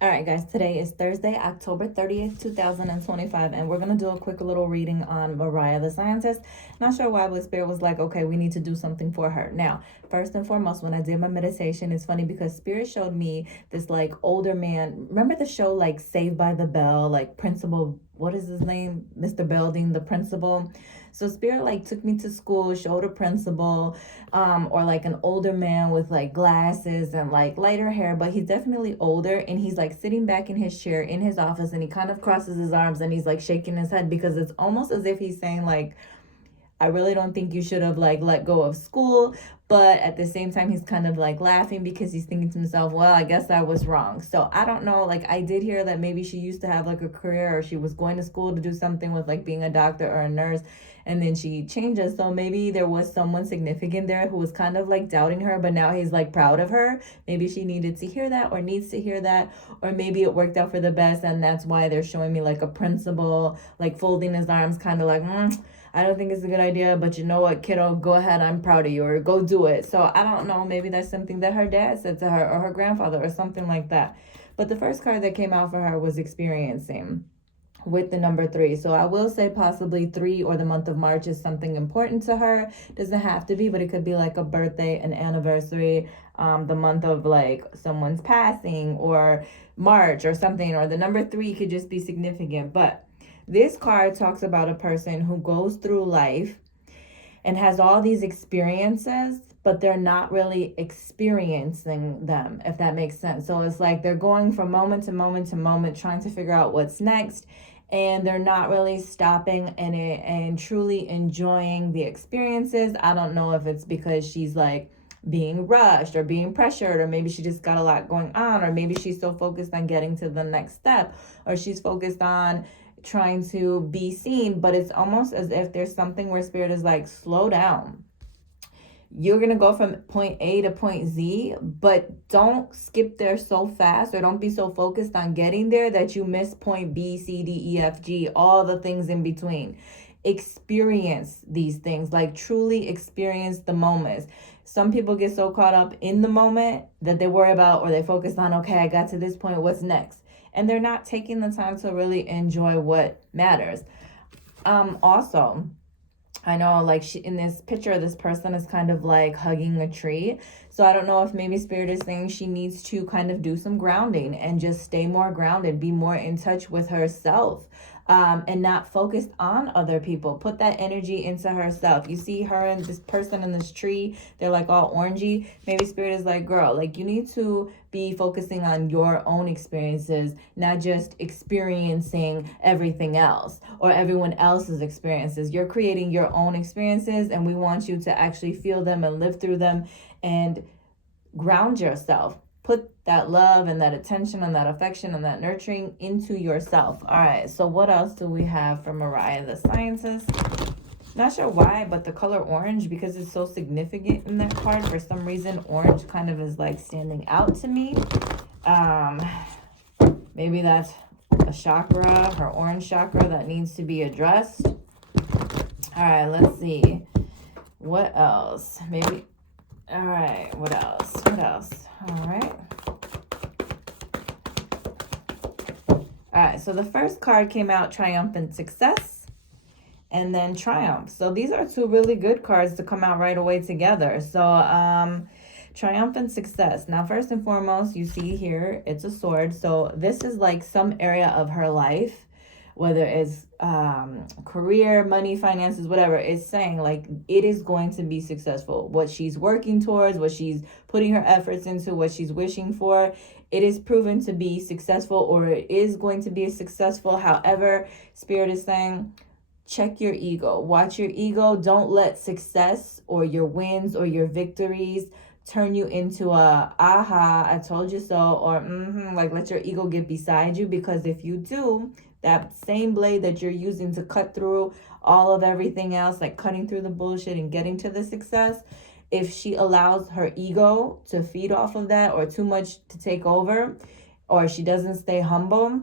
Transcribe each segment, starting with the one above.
All right, guys, today is Thursday, October 30th, 2025, and we're going to do a quick little reading on Mariah the Scientist. Not sure why, but Spirit was like, okay, we need to do something for her. Now, first and foremost, when I did my meditation, it's funny because Spirit showed me this like older man. Remember the show like Saved by the Bell, like Principal, what is his name? Mr. Belding, the principal. So Spirit like took me to school, showed a principal, or like an older man with like glasses and like lighter hair, but he's definitely older, and he's like sitting back in his chair in his office, and he kind of crosses his arms and he's like shaking his head because it's almost as if he's saying like, I really don't think you should have like let go of school. But at the same time, he's kind of like laughing because he's thinking to himself, well, I guess I was wrong. So I don't know. Like, I did hear that maybe she used to have like a career, or she was going to school to do something with like being a doctor or a nurse, and then she changes. So maybe there was someone significant there who was kind of like doubting her, but now he's like proud of her. Maybe she needed to hear that, or needs to hear that, or maybe it worked out for the best, and that's why they're showing me like a principal like folding his arms, kind of like, I don't think it's a good idea, but you know what, kiddo, go ahead, I'm proud of you, or go do it. So I don't know, maybe that's something that her dad said to her, or her grandfather, or something like that. But the first card that came out for her was experiencing, with the number 3. So I will say possibly 3 or the month of March is something important to her. Doesn't have to be, but it could be like a birthday, an anniversary, the month of like someone's passing, or March or something, or the number 3 could just be significant. But this card talks about a person who goes through life and has all these experiences, but they're not really experiencing them, if that makes sense. So it's like they're going from moment to moment to moment, trying to figure out what's next, and they're not really stopping and truly enjoying the experiences. I don't know if it's because she's like being rushed or being pressured, or maybe she just got a lot going on, or maybe she's so focused on getting to the next step, or she's focused on trying to be seen. But it's almost as if there's something where Spirit is like, slow down. You're going to go from point A to point Z, but don't skip there so fast, or don't be so focused on getting there that you miss point B, C, D, E, F, G, all the things in between. Experience these things, like truly experience the moments. Some people get so caught up in the moment that they worry about, or they focus on, okay, I got to this point, what's next? And they're not taking the time to really enjoy what matters. Also, I know like in this picture, this person is kind of like hugging a tree. So I don't know if maybe Spirit is saying she needs to kind of do some grounding and just stay more grounded, be more in touch with herself. And not focused on other people. Put that energy into herself. You see her and this person in this tree, they're like all orangey. Maybe Spirit is like, girl, like you need to be focusing on your own experiences, not just experiencing everything else or everyone else's experiences. You're creating your own experiences, and we want you to actually feel them and live through them and ground yourself. Put that love and that attention and that affection and that nurturing into yourself. All right, so what else do we have for Mariah the Scientist? Not sure why, but the color orange, because it's so significant in that card, for some reason orange kind of is like standing out to me. Maybe that's a chakra, her orange chakra, that needs to be addressed. All right, let's see. What else? Maybe. All right, what else? What else? All right. All right, so the first card came out, Triumphant Success, and then Triumph. So these are 2 really good cards to come out right away together. So Triumphant Success. Now, first and foremost, you see here, it's a sword. So this is like some area of her life, whether it's career, money, finances, whatever. It's saying like it is going to be successful. What she's working towards, what she's putting her efforts into, what she's wishing for, it is proven to be successful, or it is going to be successful. However, Spirit is saying, check your ego. Watch your ego. Don't let success or your wins or your victories turn you into a aha, I told you so, or like let your ego get beside you. Because if you do, that same blade that you're using to cut through all of everything else, like cutting through the bullshit and getting to the success, if she allows her ego to feed off of that, or too much to take over, or she doesn't stay humble,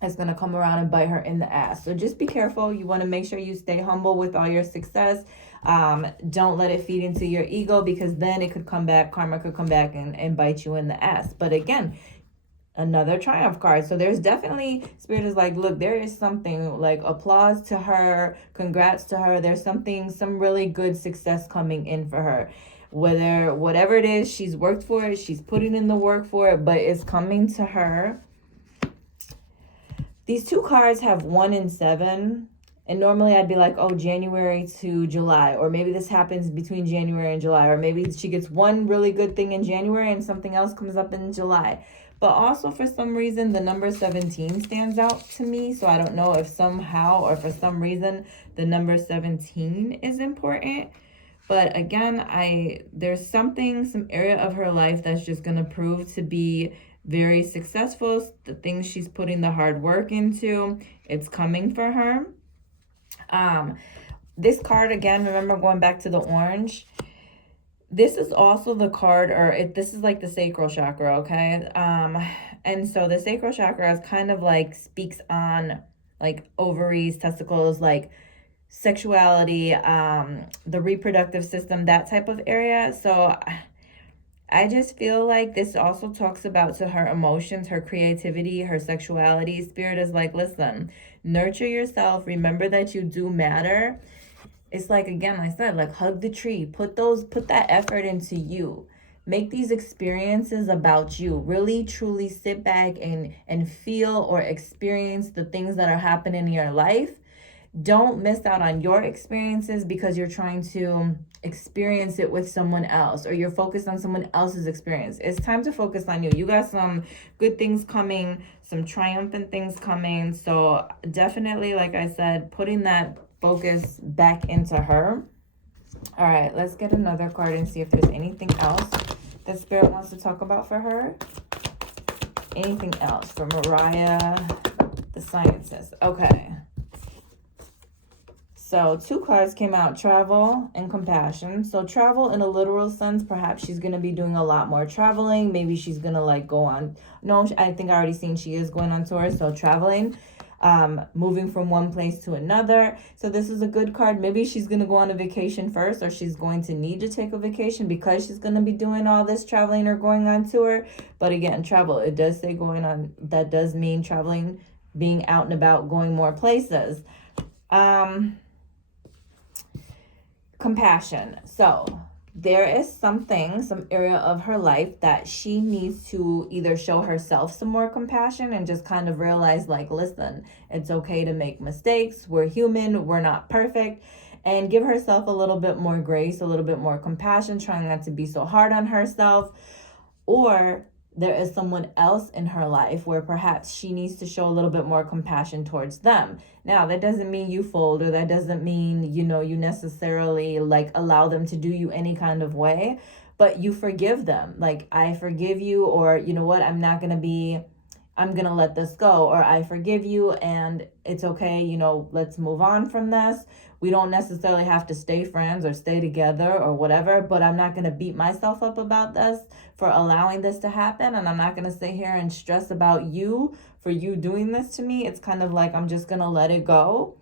it's going to come around and bite her in the ass. So just be careful. You want to make sure you stay humble with all your success. Don't let it feed into your ego, because then it could come back, karma could come back and bite you in the ass. But again, another Triumph card. So there's definitely, Spirit is like, look, there is something, like, applause to her, congrats to her. There's something, some really good success coming in for her. Whatever it is, she's worked for it, she's putting in the work for it, but it's coming to her. These two cards have 1 and 7. And normally I'd be like, oh, January to July, or maybe this happens between January and July, or maybe she gets one really good thing in January and something else comes up in July. But also, for some reason, the number 17 stands out to me. So I don't know if somehow or for some reason the number 17 is important. But again, there's some area of her life that's just going to prove to be very successful. The things she's putting the hard work into, it's coming for her. This card, again, remember going back to the orange, this is also the card, this is like the sacral chakra, okay? And so the sacral chakra is kind of like speaks on like ovaries, testicles, like sexuality, the reproductive system, that type of area. So I just feel like this also talks about to her emotions, her creativity, her sexuality. Spirit is like, listen, nurture yourself. Remember that you do matter. It's like, again, I said, like, hug the tree. Put that effort into you. Make these experiences about you. Really, truly sit back and feel or experience the things that are happening in your life. Don't miss out on your experiences because you're trying to experience it with someone else, or you're focused on someone else's experience. It's time to focus on you. You got some good things coming, some triumphant things coming. So definitely, like I said, putting that focus back into her. All right, let's get another card and see if there's anything else that Spirit wants to talk about for her. Anything else for Mariah the Scientist? Okay. So 2 cards came out, travel and compassion. So travel in a literal sense, perhaps she's going to be doing a lot more traveling. Maybe she's going to like go on. No, I think I already seen she is going on tour. So traveling, moving from one place to another. So this is a good card. Maybe she's going to go on a vacation first, or she's going to need to take a vacation because she's going to be doing all this traveling or going on tour. But again, travel, it does say going on. That does mean traveling, being out and about, going more places. Compassion. So there is some area of her life that she needs to either show herself some more compassion and just kind of realize, like, listen, it's okay to make mistakes. We're human. We're not perfect. And give herself a little bit more grace, a little bit more compassion, trying not to be so hard on herself. Or there is someone else in her life where perhaps she needs to show a little bit more compassion towards them. Now, that doesn't mean you fold, or that doesn't mean, you necessarily like allow them to do you any kind of way, but you forgive them. Like, I forgive you, or you know what, I'm going to let this go, or I forgive you and it's okay, let's move on from this. We don't necessarily have to stay friends or stay together or whatever, but I'm not going to beat myself up about this for allowing this to happen. And I'm not going to sit here and stress about you for you doing this to me. It's kind of like, I'm just going to let it go.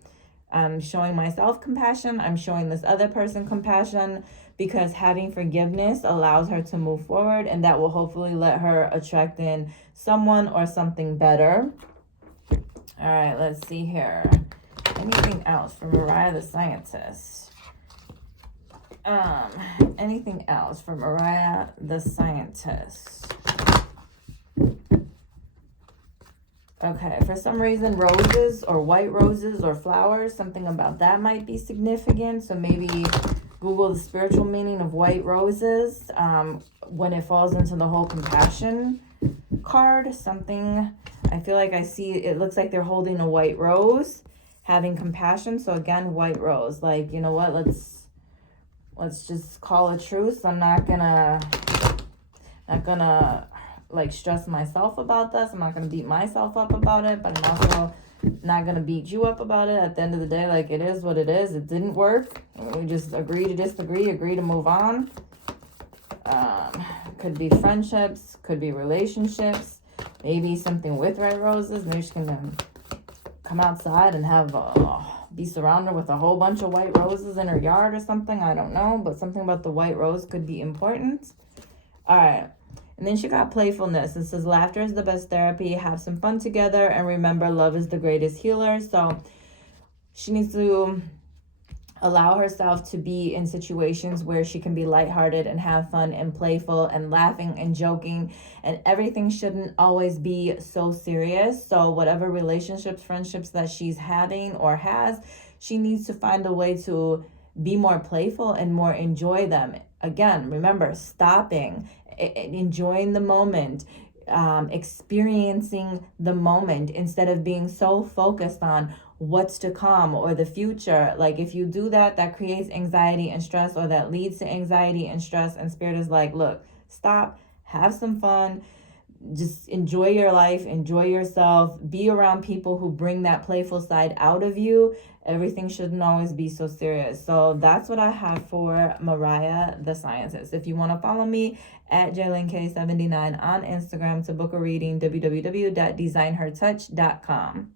I'm showing myself compassion. I'm showing this other person compassion, because having forgiveness allows her to move forward, and that will hopefully let her attract in someone or something better. All right, let's see here. Anything else for Mariah the Scientist? Anything else for Mariah the Scientist? Okay, for some reason, roses or white roses or flowers, something about that might be significant. So maybe Google the spiritual meaning of white roses when it falls into the whole compassion card. Something, I feel like I see, it looks like they're holding a white rose, having compassion. So again, white rose, like, you know what, let's just call a truce. I'm not gonna like stress myself about this. I'm not gonna beat myself up about it, but I'm also not gonna beat you up about it. At the end of the day, like, it is what it is. It didn't work. We just agree to disagree, agree to move on. Could be friendships, could be relationships, maybe something with red roses. Maybe she's gonna come outside and have be surrounded with a whole bunch of white roses in her yard or something. I don't know, but something about the white rose could be important. All right. And then she got playfulness. It says, laughter is the best therapy. Have some fun together. And remember, love is the greatest healer. So she needs to allow herself to be in situations where she can be lighthearted and have fun and playful and laughing and joking. And everything shouldn't always be so serious. So whatever relationships, friendships that she's having or has, she needs to find a way to be more playful and more enjoy them. Again, remember, stopping, enjoying the moment, experiencing the moment instead of being so focused on what's to come or the future. Like if you do that, that creates anxiety and stress, or that leads to anxiety and stress. And Spirit is like, look, stop, have some fun, just enjoy your life, enjoy yourself, be around people who bring that playful side out of you. Everything shouldn't always be so serious. So that's what I have for Mariah the Scientist. If you want to follow me at JaylinK79 on Instagram to book a reading, www.designhertouch.com.